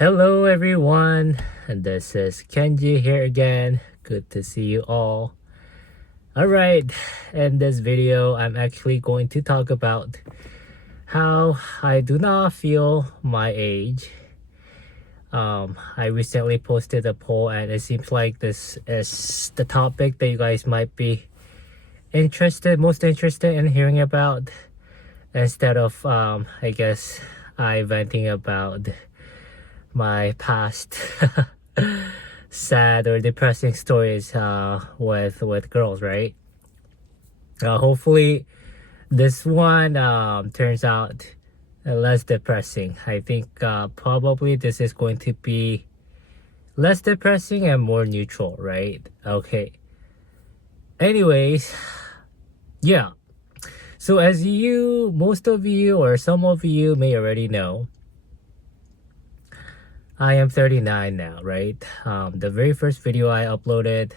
Hello everyone, and this is Kenji here again. Good to see you all. Alright, in this video I'm actually going to talk about how I do not feel my age. I recently posted a poll and it seems like this is the topic that you guys might be most interested in hearing about, instead of I guess I venting about my past sad or depressing stories with girls, right? Hopefully this one turns out less depressing. I think probably this is going to be less depressing and more neutral, right? Okay, anyways, yeah, so as most of you or some of you may already know, I am 39 now, right? The very first video I uploaded,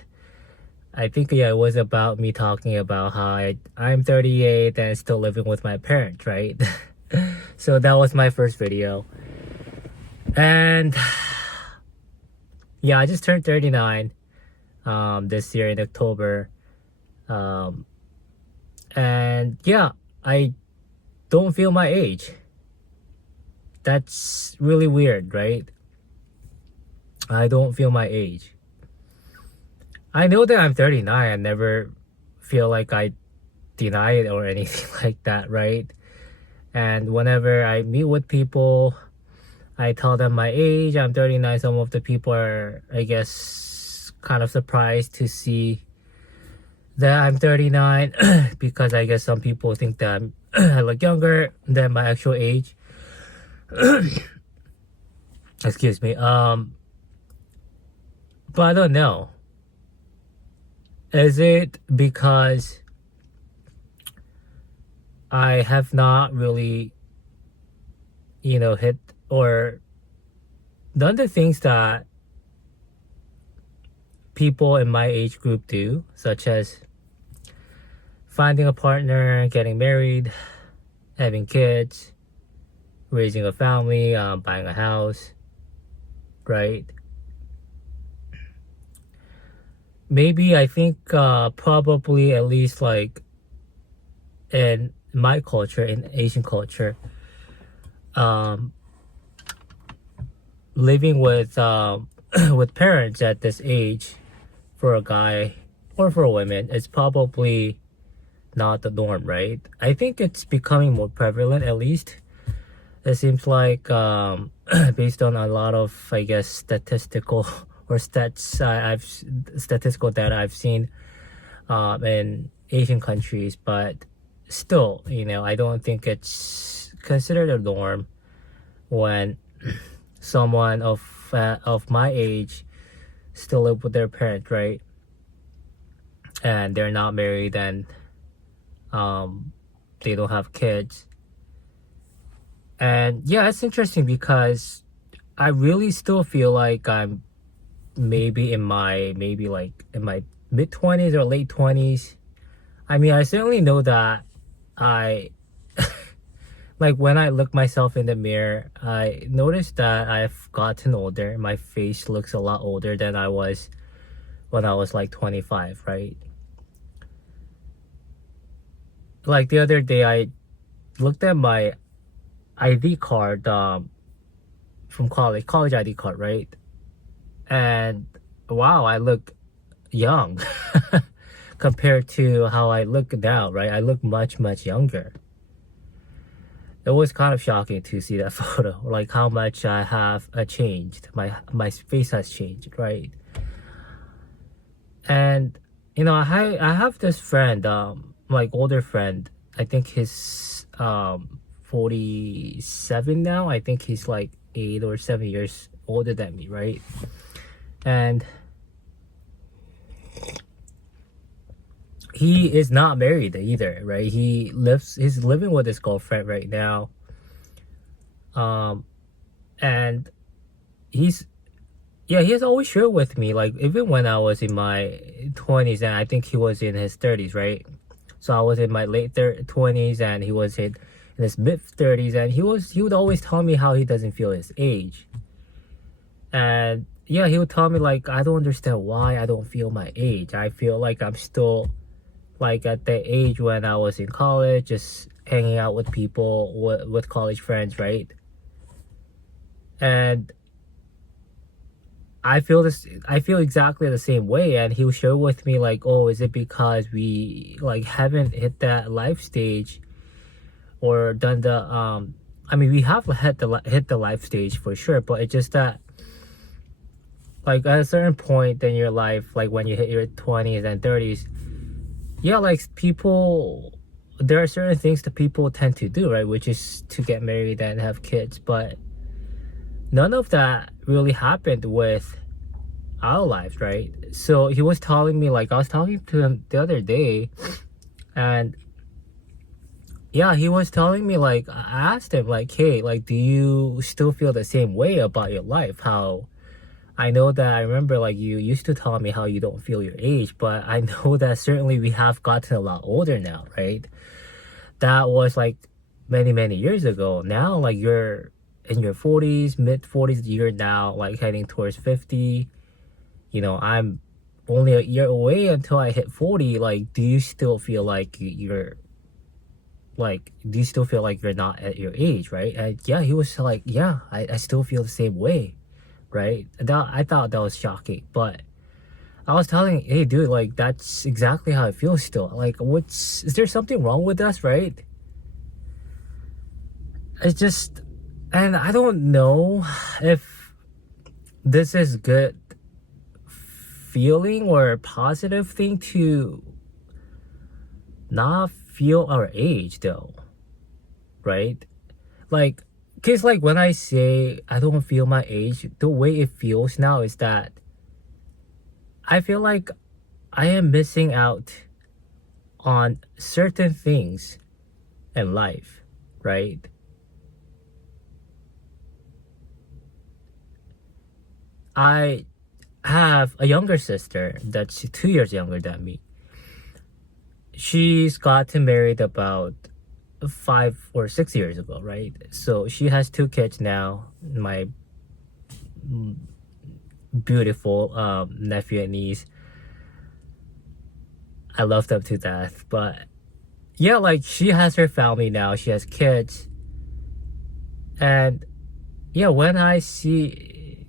I think, yeah, it was about me talking about how I'm 38 and still living with my parents, right? So that was my first video. And yeah, I just turned 39 this year in October. And yeah, I don't feel my age. That's really weird, right? I don't feel my age. I know that I'm 39. I never feel like I deny it or anything like that, right? And whenever I meet with people, I tell them my age, I'm 39. Some of the people are, I guess, kind of surprised to see that I'm 39 because I guess some people think that I look younger than my actual age. Excuse me. But I don't know. Is it because I have not really, hit or done the things that people in my age group do, such as finding a partner, getting married, having kids, raising a family, buying a house, right? Maybe I think probably at least like in my culture, in Asian culture, living with with parents at this age for a guy or for a woman is probably not the norm, right? I think it's becoming more prevalent, at least. It seems like based on a lot of, I guess, statistical or statistical data I've seen in Asian countries, but still, I don't think it's considered a norm when someone of my age still live with their parents, right? And they're not married and they don't have kids. And yeah, it's interesting because I really still feel like I'm maybe in my mid-20s or late 20s. I mean, I certainly know that I like when I look myself in the mirror, I noticed that I've gotten older. My face looks a lot older than I was when I was like 25, right? Like the other day I looked at my ID card from college ID card, right? And wow, I look young compared to how I look now, right? I look much younger. It was kind of shocking to see that photo, like how much I have changed. My face has changed, right? And I have this friend, like older friend. I think he's 47 now. I think he's like 8 or 7 years older than me, right? And he is not married either, right? He's living with his girlfriend right now. And he's always shared with me, like even when I was in my 20s and I think he was in his 30s, right? So I was in my late 20s and he was in his mid 30s, and he would always tell me how he doesn't feel his age. And yeah, he would tell me like, I don't understand why I don't feel my age. I feel like I'm still like at the age when I was in college, just hanging out with people, with college friends, right? And I feel exactly the same way. And he'll share with me like, oh, is it because we like haven't hit that life stage or done the I mean, we have hit the life stage for sure, but it's just that like at a certain point in your life, like when you hit your 20s and 30s, yeah, like people, there are certain things that people tend to do, right? Which is to get married and have kids, but none of that really happened with our lives, right? So he was telling me, like, I was talking to him the other day, and yeah, he was telling me, like, I asked him, like, hey, like, do you still feel the same way about your life? How I know that I remember, like, you used to tell me how you don't feel your age, but I know that certainly we have gotten a lot older now, right? That was like many years ago. Now, like, you're in your 40s, mid 40s, you're now like heading towards 50. You know, I'm only a year away until I hit 40. Like, do you still feel like you're like, do you still feel like you're not at your age, right? And yeah, he was like, yeah, I still feel the same way, right? I thought that was shocking, but I was telling, hey, dude, like, that's exactly how I feel still. Like, is there something wrong with us, right? It's just, and I don't know if this is good feeling or a positive thing to not feel our age though, right? Like, cause like when I say I don't feel my age, the way it feels now is that I feel like I am missing out on certain things in life, right? I have a younger sister that's 2 years younger than me. She's gotten married about 5 or 6 years ago, right? So she has two kids now. My beautiful nephew and niece. I love them to death. But yeah, like she has her family now. She has kids. And yeah, when I see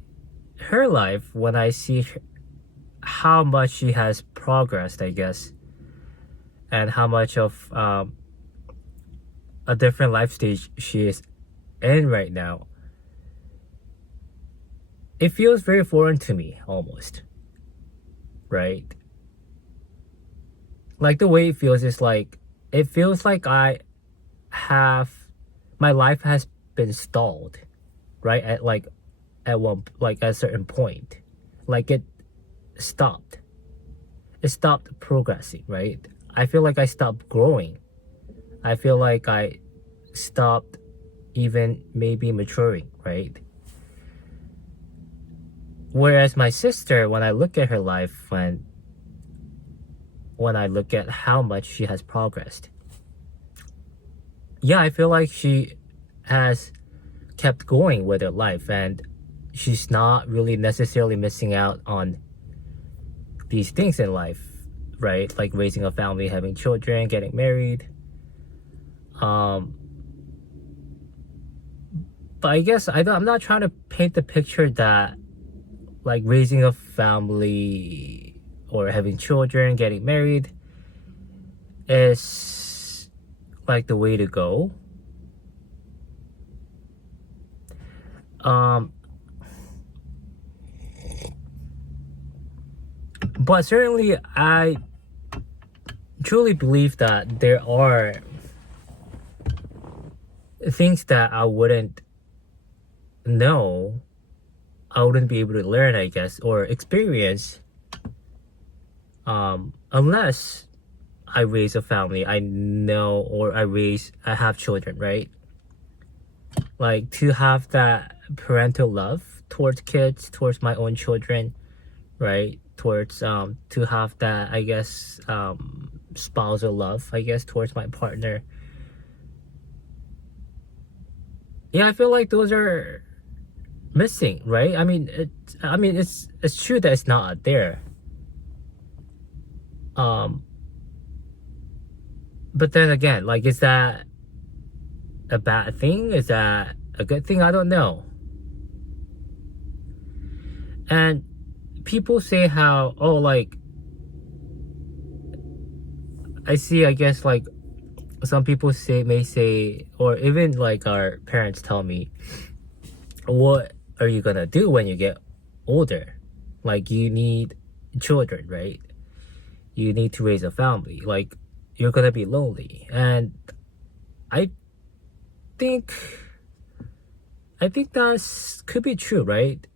her life, when I see how much she has progressed, I guess, and how much of a different life stage she is in right now, it feels very foreign to me almost, right? Like the way it feels is like, it feels like I have, my life has been stalled, right? At like, at one, like at a certain point, like stopped. It stopped progressing, right? I feel like I stopped growing. I feel like I stopped even maybe maturing, right? Whereas my sister, when I look at her life, when I look at how much she has progressed, yeah, I feel like she has kept going with her life, and she's not really necessarily missing out on these things in life, right? Like raising a family, having children, getting married. But I guess I'm not trying to paint the picture that like raising a family or having children, getting married is like the way to go. But certainly I truly believe that there are things that I wouldn't know, I wouldn't be able to learn, I guess, or experience, unless I raise a family. I know, or I have children, right? Like to have that parental love towards kids, towards my own children, right? Towards to have that, I guess, spousal love, I guess, towards my partner. Yeah, I feel like those are missing, right? It's true that it's not there. But then again, like, is that a bad thing? Is that a good thing? I don't know. And people say how, oh, like, I see, I guess, like, some people may say, or even like our parents tell me, what are you gonna do when you get older? Like, you need children, right? You need to raise a family. Like, you're gonna be lonely. And I think that's could be true, right?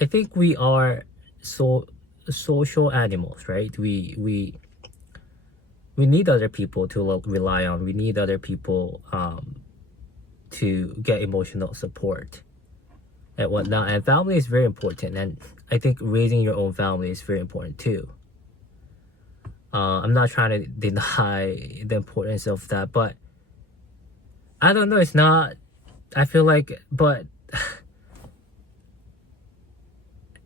I think we are social animals, right? We need other people to rely on. We need other people to get emotional support and whatnot. And family is very important. And I think raising your own family is very important too. I'm not trying to deny the importance of that, but I don't know. It's not. I feel like, but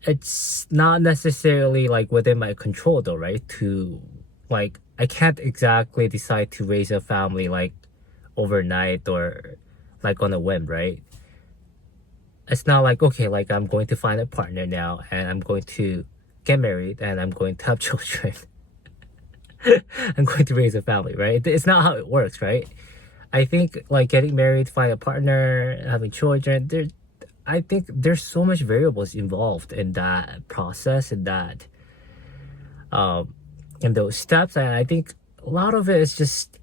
it's not necessarily like within my control though, right? To like, I can't exactly decide to raise a family like overnight or like on a whim, right? It's not like, okay, like I'm going to find a partner now and I'm going to get married and I'm going to have children. I'm going to raise a family, right? It's not how it works, right? I think like getting married, find a partner, having children, I think there's so much variables involved in that process and that in those steps, and I think a lot of it is just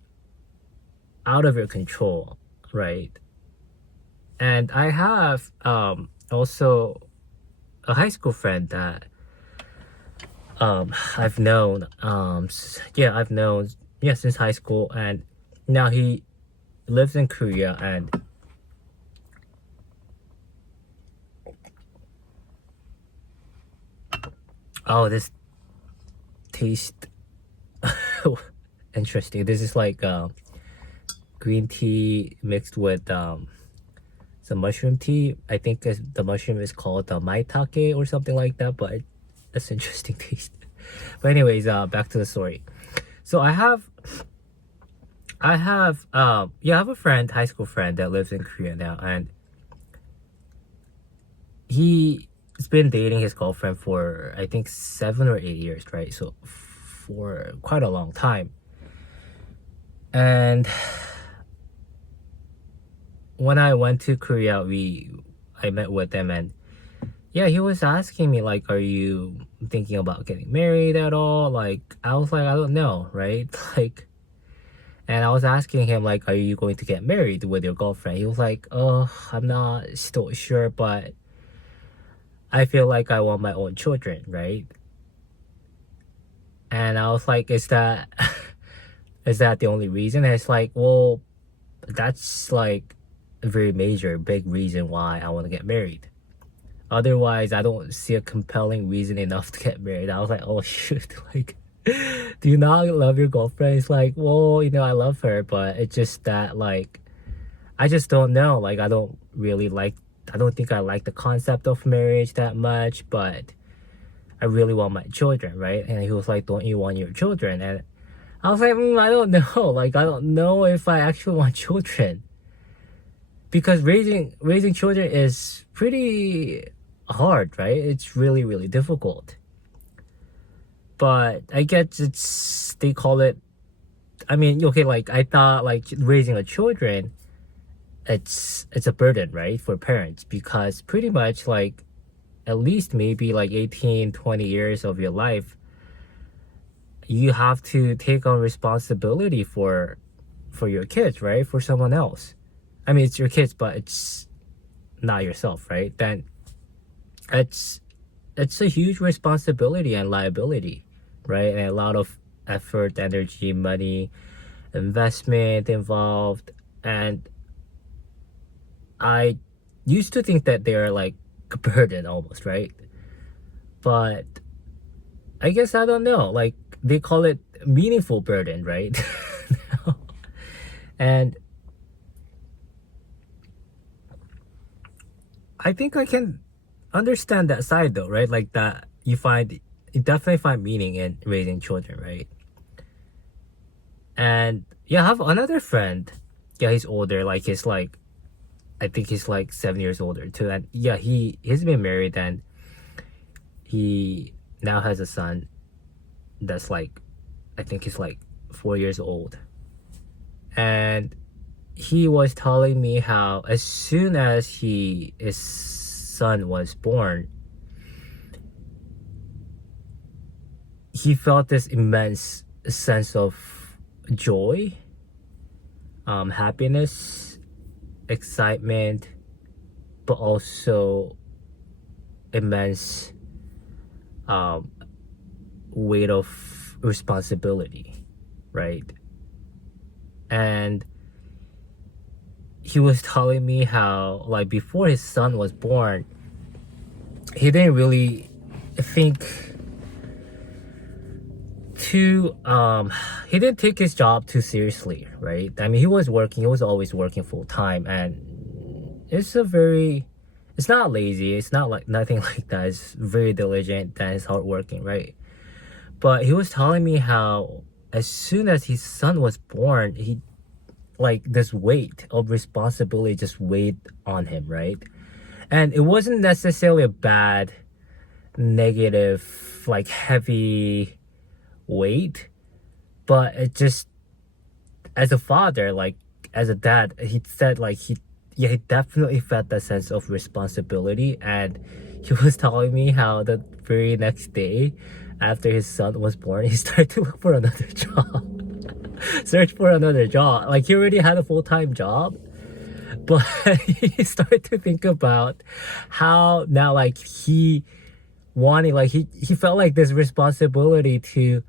out of your control, right? And I have also a high school friend that I've known since high school, and now he lives in Korea. And oh, this taste interesting. This is like green tea mixed with some mushroom tea. I think the mushroom is called maitake or something like that, but that's interesting taste. But anyways, back to the story. So I have a friend, high school friend that lives in Korea now, and he's been dating his girlfriend for I think 7 or 8 years, right? So for quite a long time. And when I went to Korea, I met with them, and yeah, he was asking me like, are you thinking about getting married at all? Like, I was like, I don't know, right? Like, and I was asking him like, are you going to get married with your girlfriend? He was like, oh, I'm not still sure, but I feel like I want my own children, right? And I was like, is that is that the only reason? And it's like, well, that's like a very major, big reason why I want to get married. Otherwise, I don't see a compelling reason enough to get married. I was like, oh shoot, like, do you not love your girlfriend? It's like, well, I love her, but it's just that, like, I just don't know. Like, I don't think I like the concept of marriage that much, but I really want my children, right? And he was like, don't you want your children? And I was like, I don't know. Like, I don't know if I actually want children. Because raising children is pretty hard, right? It's really, really difficult. But I guess they call it, okay, like, I thought, like, raising a children, it's a burden, right, for parents, because pretty much, like, at least maybe like 18-20 years of your life, you have to take on responsibility for your kids, right? For someone else. It's your kids, but it's not yourself, right? Then it's a huge responsibility and liability, right? And a lot of effort, energy, money, investment involved. And I used to think that they're like a burden almost, right? But I guess I don't know. Like, they call it meaningful burden, right? And I think I can understand that side though, right? Like that you definitely find meaning in raising children, right? And yeah, I have another friend. Yeah, he's older. Like he's like, I think he's like 7 years older too. And yeah, he's been married and he now has a son that's like, I think he's like 4 years old. And he was telling me how as soon as his son was born, he felt this immense sense of joy, happiness, excitement, but also immense weight of responsibility, right? And he was telling me how, like, before his son was born, he didn't really think he didn't take his job too seriously, right? I mean, he was always working full time, and it's not lazy, it's not like nothing like that. It's very diligent and it's hardworking, right? But he was telling me how as soon as his son was born, he, like, this weight of responsibility just weighed on him, right? And it wasn't necessarily a bad, negative, like heavy weight, but it just, as a father, like as a dad, he said like he definitely felt that sense of responsibility. And he was telling me how the very next day after his son was born, he started to look for another job, search for another job. Like he already had a full-time job, but he started to think about how now, like, he wanted, like he felt like this responsibility to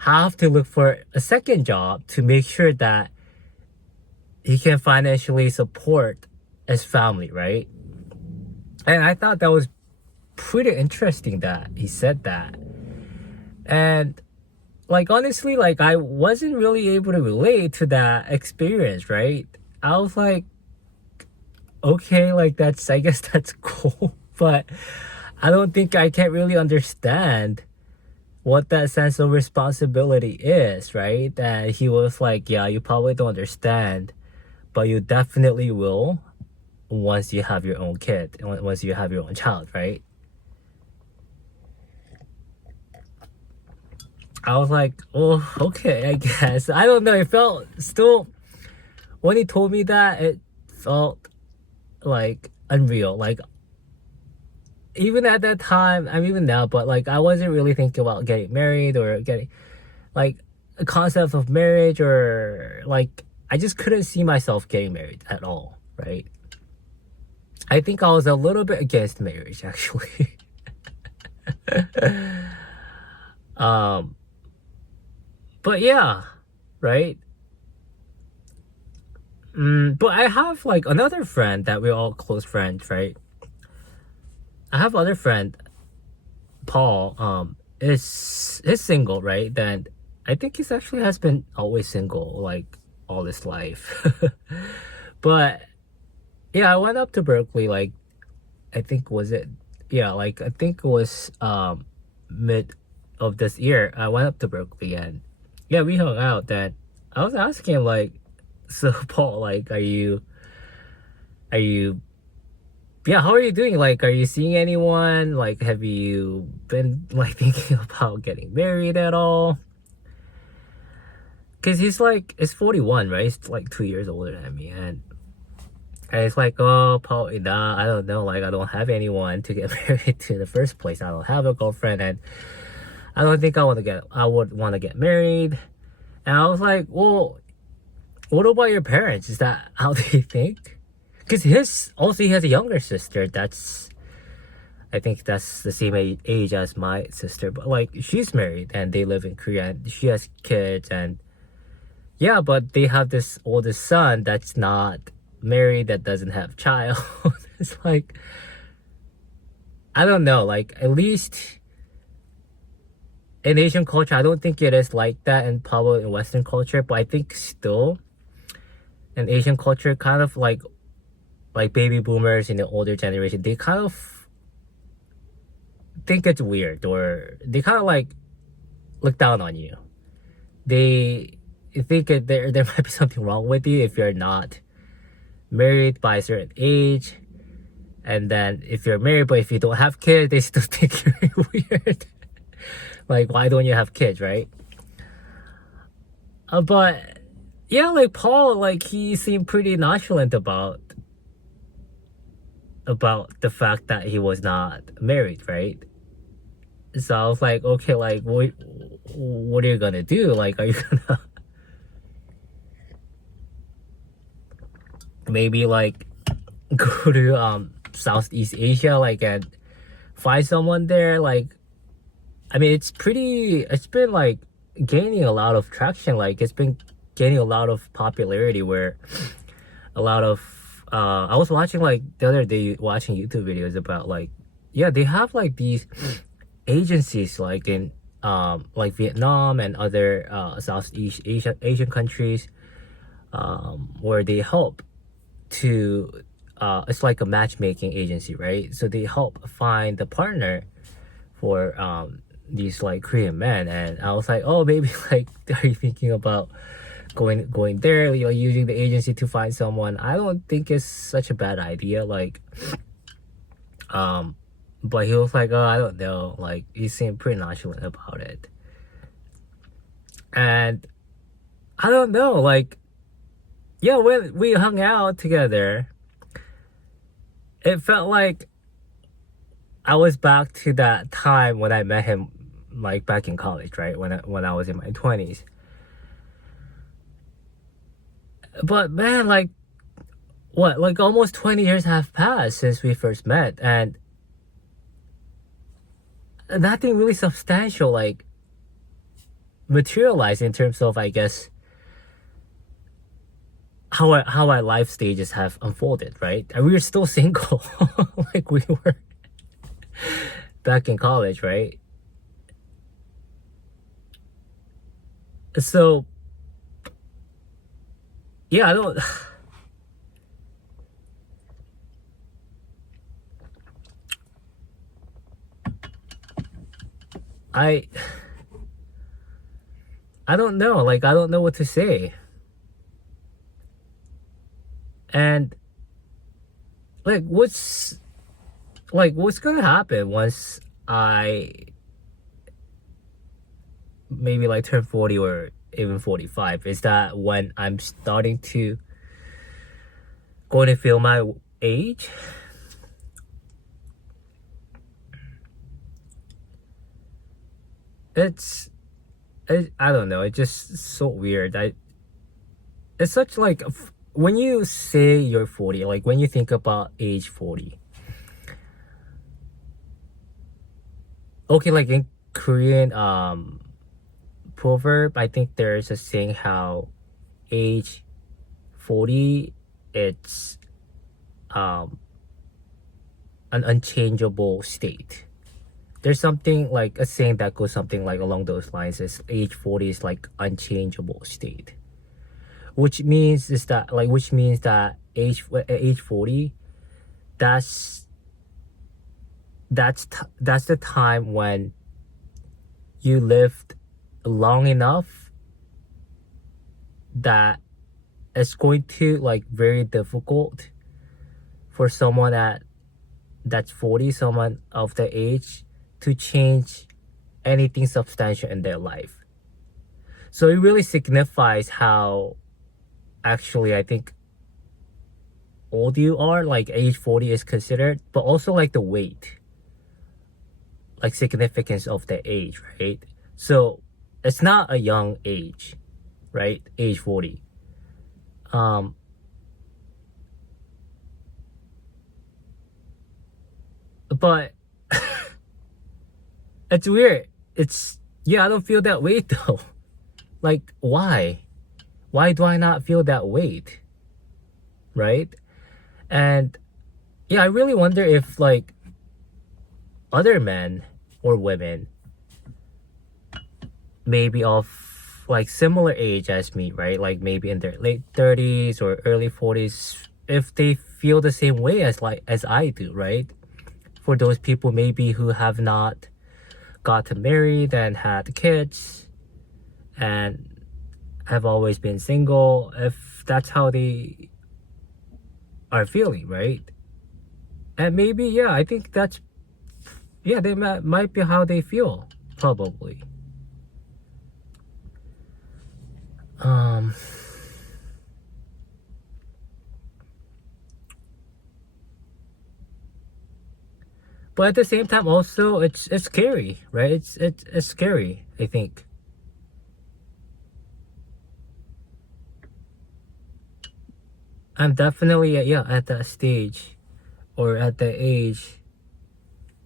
have to look for a second job to make sure that he can financially support his family, right? And I thought that was pretty interesting that he said that. And like, honestly, like, I wasn't really able to relate to that experience, right? I was like, okay, like, I guess that's cool, but I don't think I can really understand what that sense of responsibility is, right? And he was like, yeah, you probably don't understand, but you definitely will once you have your own kid, once you have your own child, right? I was like, oh, okay, I guess. I don't know. It felt still, when he told me that, it felt like unreal. Like, even at that time, I'm even now, but like, I wasn't really thinking about getting married or getting, like, a concept of marriage, or like, I just couldn't see myself getting married at all, right? I think I was a little bit against marriage, actually. But yeah, right? But I have like another friend that we're all close friends, right? I have other friend, Paul, is single, right? Then I think he's actually has been always single, like, all his life. But yeah, I went up to Berkeley, like, I think was it, yeah, like, I think it was mid of this year. I went up to Berkeley and yeah, we hung out. Then I was asking him, like, so Paul, like, are you yeah, how are you doing? Like, are you seeing anyone? Like, have you been, like, thinking about getting married at all? Because he's 41, right? He's like 2 years older than me. And it's like, oh, Paul, nah, I don't know. Like, I don't have anyone to get married to in the first place. I don't have a girlfriend, and I don't think I would want to get married. And I was like, well, what about your parents? Is that how they think? Because he has a younger sister I think that's the same age as my sister, but like, she's married and they live in Korea and she has kids, and yeah, but they have this oldest son that's not married, that doesn't have child. It's like, I don't know, like, at least in Asian culture, I don't think it is like that, and probably in Western culture, but I think still in Asian culture, kind of like like baby boomers in the older generation, they kind of think it's weird, or they kind of like look down on you. They think that there might be something wrong with you if you're not married by a certain age. And then if you're married but if you don't have kids, they still think you're weird. Like, why don't you have kids, right? But yeah, like Paul, like he seemed pretty nonchalant about the fact that he was not married, right? So I was like, okay, like what are you gonna do? Like, are you gonna maybe like go to Southeast Asia, like, and find someone there? Like, I mean, it's been like gaining a lot of traction. Like, it's been gaining a lot of popularity where a lot of I was watching like the other day, watching YouTube videos about like, yeah, they have like these agencies like in like Vietnam and other Southeast Asian countries, where they help to it's like a matchmaking agency, right? So they help find the partner for these like Korean men. And I was like, oh, maybe like, are you thinking about going there, you know, using the agency to find someone? I don't think it's such a bad idea. Like, but he was like, oh, I don't know. Like, he seemed pretty nonchalant about it. And I don't know, like, yeah, when we hung out together, it felt like I was back to that time when I met him, like back in college, right? When I was in my 20s. But man, like, what, like almost 20 years have passed since we first met, and nothing really substantial like materialized in terms of, I guess, how our life stages have unfolded, right? And we were still single like we were back in college, right? So yeah, I I don't know, like, I don't know what to say. And like, what's gonna happen once I maybe like turn 40 or even 45? Is that when I'm starting to going to feel my age? It's I don't know, it's just so weird. It's such like when you say you're 40, like when you think about age 40, okay, like in Korean proverb, I think there's a saying how age 40, it's um an unchangeable state. There's something like a saying that goes something like along those lines, is age 40 is like unchangeable state, which means that age 40, that's that's the time when you lived long enough that it's going to like very difficult for someone that's 40, someone of the age, to change anything substantial in their life. So it really signifies how, actually, I think, old you are, like age 40 is considered, but also like the weight, like significance of the age, right? So it's not a young age, right? Age 40. But it's weird. It's, yeah, I don't feel that weight though. Like, why? Why do I not feel that weight? Right? And yeah, I really wonder if like other men or women, maybe of like similar age as me, right? Like maybe in their late 30s or early 40s, if they feel the same way as I do, right? For those people maybe who have not gotten married and had kids and have always been single, if that's how they are feeling, right? And maybe, yeah, I think that's, yeah, they might be how they feel, probably. But at the same time, also, it's scary, right? It's scary, I think. I'm definitely, yeah, at that stage or at the age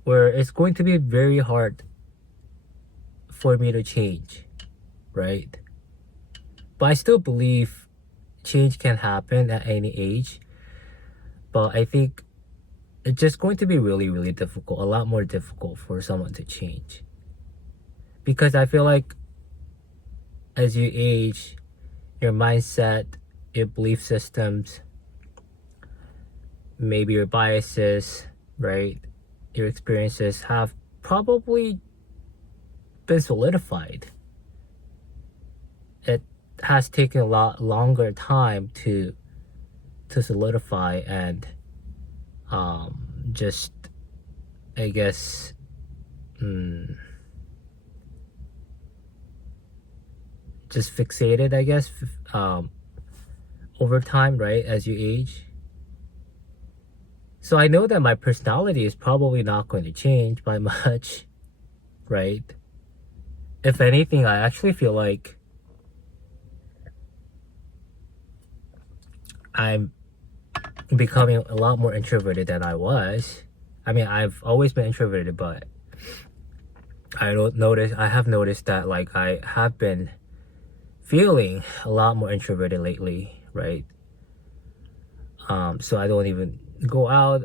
where it's going to be very hard for me to change, right? But I still believe change can happen at any age. But I think it's just going to be really, really difficult, a lot more difficult for someone to change. Because I feel like as you age, your mindset, your belief systems, maybe your biases, right? Your experiences have probably been solidified. It has taken a lot longer time to solidify and just, I guess, just fixated, I guess, over time, right, as you age. So I know that my personality is probably not going to change by much, right? If anything, I actually feel like I'm becoming a lot more introverted than I was. I mean, I've always been introverted, but I have noticed that like I have been feeling a lot more introverted lately, right? So I don't even go out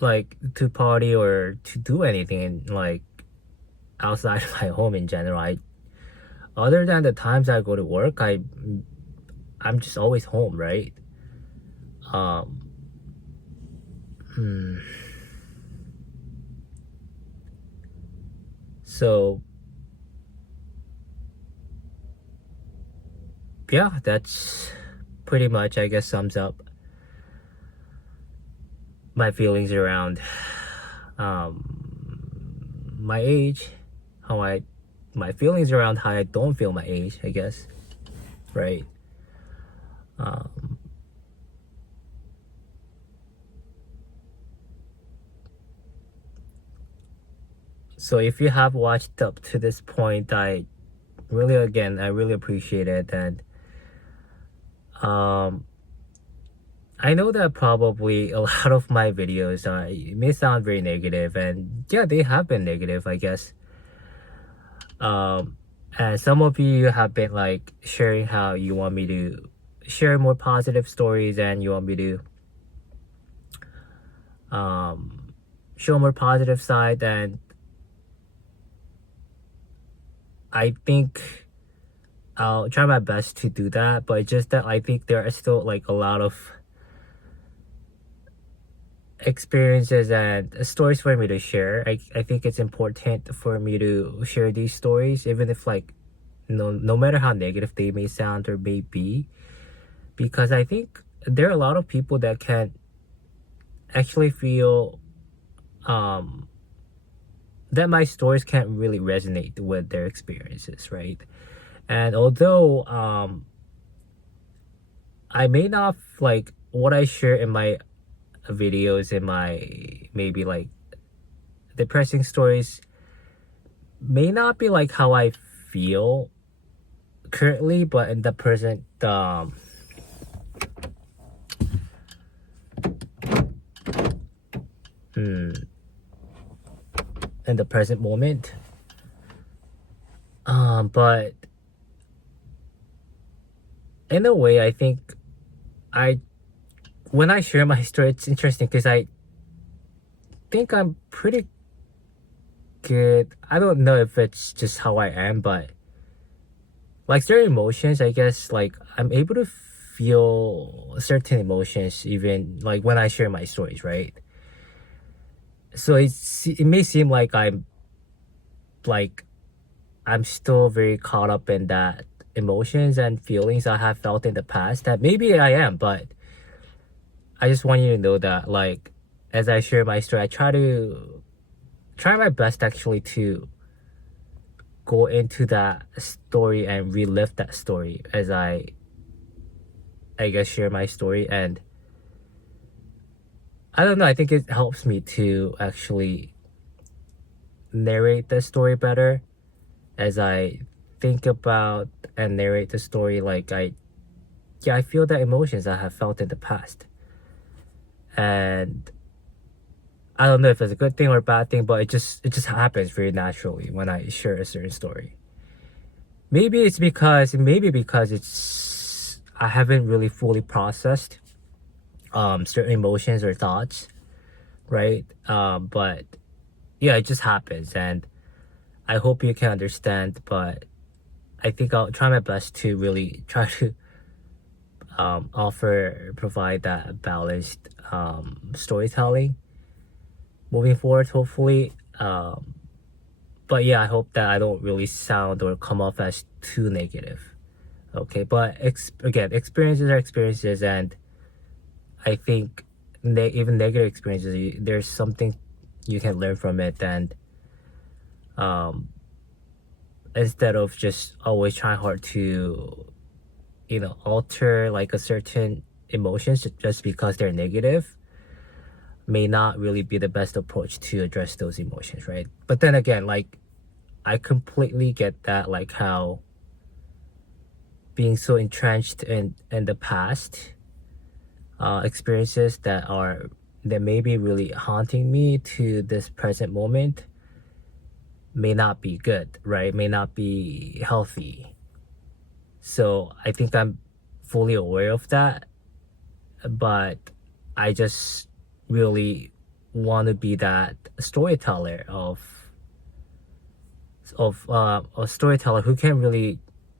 like to party or to do anything like outside of my home in general. Other than the times I go to work, I'm just always home, right? So yeah, that's pretty much, I guess, sums up my feelings around my age, my feelings around how I don't feel my age, I guess, right? So if you have watched up to this point, I really appreciate it. And I know that probably a lot of my videos may sound very negative, and yeah, they have been negative, I guess. And some of you have been like sharing how you want me to share more positive stories, and you want me to show more positive side. And I think I'll try my best to do that, but it's just that I think there are still like a lot of experiences and stories for me to share. I think it's important for me to share these stories, even if like no matter how negative they may sound or may be, because I think there are a lot of people that can actually feel that my stories can't really resonate with their experiences, right? And although I may not like what I share in my videos, in my maybe like depressing stories, may not be like how I feel currently, but in the present in the present moment. But in a way, I think when I share my story, it's interesting because I think I'm pretty good. I don't know if it's just how I am, but like certain emotions, I guess, like I'm able to feel certain emotions even like when I share my stories, right? So it may seem like I'm still very caught up in that emotions and feelings I have felt in the past, that maybe I am, but I just want you to know that, like, as I share my story, I try my best actually to go into that story and relive that story as I guess share my story. And I don't know, I think it helps me to actually narrate the story better as I think about and narrate the story. Like I feel the emotions I have felt in the past, and I don't know if it's a good thing or a bad thing, but it just happens very naturally when I share a certain story. Maybe because it's I haven't really fully processed certain emotions or thoughts, right? But yeah, it just happens, and I hope you can understand. But I think I'll try my best to really try to provide that balanced storytelling moving forward, hopefully. But yeah, I hope that I don't really sound or come off as too negative. Okay, but again, experiences are experiences, and I think even negative experiences, there's something you can learn from it, and um, instead of just always trying hard to, alter like a certain emotions just because they're negative, may not really be the best approach to address those emotions, right? But then again, like, I completely get that, like how being so entrenched in the past experiences that may be really haunting me to this present moment may not be good, right? May not be healthy. So I think I'm fully aware of that, but I just really want to be that storyteller of a storyteller who can really,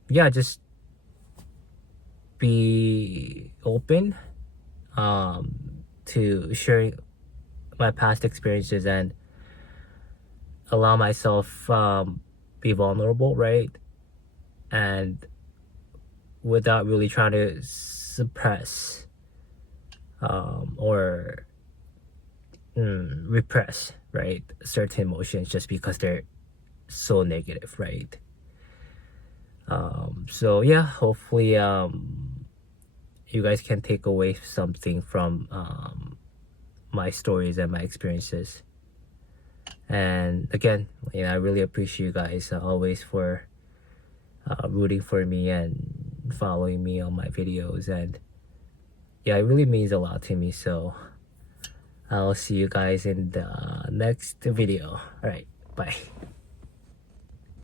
yeah, just be open to sharing my past experiences and allow myself be vulnerable, right? And without really trying to suppress or repress, right, certain emotions just because they're so negative, right? So yeah, hopefully you guys can take away something from my stories and my experiences. And again, I really appreciate you guys always for rooting for me and following me on my videos. And yeah, it really means a lot to me. So I'll see you guys in the next video. All right, bye.